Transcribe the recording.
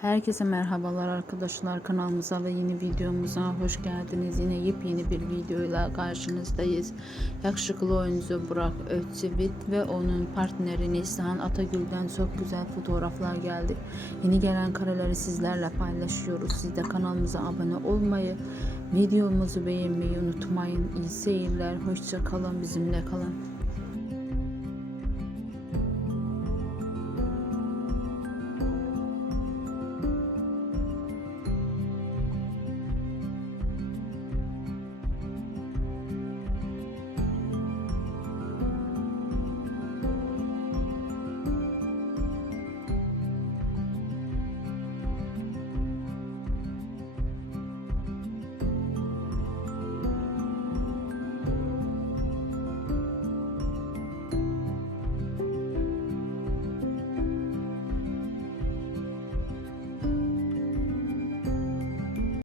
Herkese merhabalar arkadaşlar, kanalımıza ve yeni videomuza hoş geldiniz. Yine yepyeni bir videoyla karşınızdayız. Yakışıklı oyuncu Burak Özçivit ve onun partneri Neslihan Atagül'den çok güzel fotoğraflar geldi. Yeni gelen kareleri sizlerle paylaşıyoruz. Siz de kanalımıza abone olmayı, videomuzu beğenmeyi unutmayın. İyi seyirler, hoşça kalın, bizimle kalın.